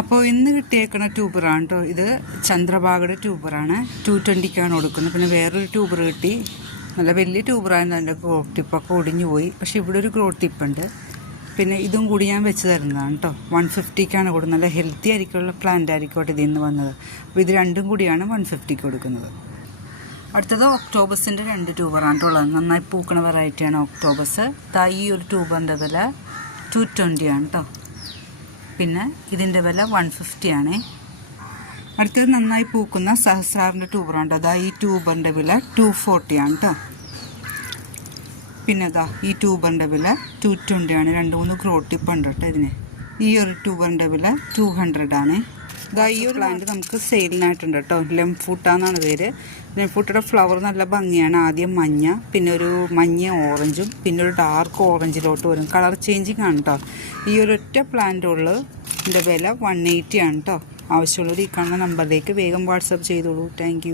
അപ്പോൾ ഇന്ന് കിട്ടിയേക്കുന്ന ട്യൂബറാണ് കേട്ടോ. ഇത് ചന്ദ്രഭാഗയുടെ ട്യൂബറാണ്. 220ക്കാണ് കൊടുക്കുന്നത്. പിന്നെ വേറൊരു ട്യൂബർ കിട്ടി. നല്ല വലിയ ട്യൂബറായിരുന്നു. അതിൻ്റെ ഗ്രോത്ത് ടിപ്പൊക്കെ ഒടിഞ്ഞു പോയി. പക്ഷേ ഇവിടെ ഒരു ഗ്രോത്ത് ടിപ്പുണ്ട്. പിന്നെ ഇതും കൂടി ഞാൻ വെച്ച് തരുന്നതാണ് കേട്ടോ. 150ക്കാണ് കൊടുക്കുന്നത്. നല്ല ഹെൽത്തി ആയിരിക്കുള്ള പ്ലാന്റ് ആയിരിക്കട്ടെ ഇതിൽ നിന്ന് വന്നത്. അപ്പോൾ ഇത് രണ്ടും കൂടിയാണ് 150ക്ക് കൊടുക്കുന്നത്. അടുത്തത് ഒക്ടോബസിൻ്റെ 2 ട്യൂബറാണ് ഉള്ളത്. നന്നായി പൂക്കണ വെറൈറ്റിയാണ് ഒക്ടോബസ്. ഈ ഒരു ട്യൂബറിൻ്റെ വില 220 ആണ് കേട്ടോ. പിന്നെ ഇതിൻ്റെ വില 150 ആണ്. അടുത്തത് നന്നായി പൂക്കുന്ന സഹസ്രാറിൻ്റെ ട്യൂബറാണ്. ഈ ട്യൂബറിൻ്റെ വില 240 ആണ് കേട്ടോ. പിന്നെ ഈ ട്യൂബറിൻ്റെ വില 220 ആണ്. 2-3 ഗ്രോത്ത് ടിപ്പ് ഉണ്ട് കേട്ടോ ഇതിന്. ഈ ഒരു ട്യൂബറിൻ്റെ വില 200 ആണ്. ഈ ഒരു പ്ലാന്റ് നമുക്ക് സെയിലിനായിട്ടുണ്ട് കേട്ടോ. ലെംഫൂട്ടാന്നാണ് പേര്. ലെംഫൂട്ടയുടെ ഫ്ലവർ നല്ല ഭംഗിയാണ്. ആദ്യം മഞ്ഞ, പിന്നെ ഒരു മഞ്ഞ ഓറഞ്ചും, പിന്നെ ഒരു ഡാർക്ക് ഓറഞ്ചിലോട്ട് വരും. കളർ ചേഞ്ചിങ് ആണ് കേട്ടോ. ഈ ഒരു ഒറ്റ പ്ലാന്റുള്ള ഇതിൻ്റെ വില 180 ആണ് കേട്ടോ. ആവശ്യമുള്ളവർ ഈ കാണുന്ന നമ്പറിലേക്ക് വേഗം വാട്സപ്പ് ചെയ്തോളൂ. താങ്ക്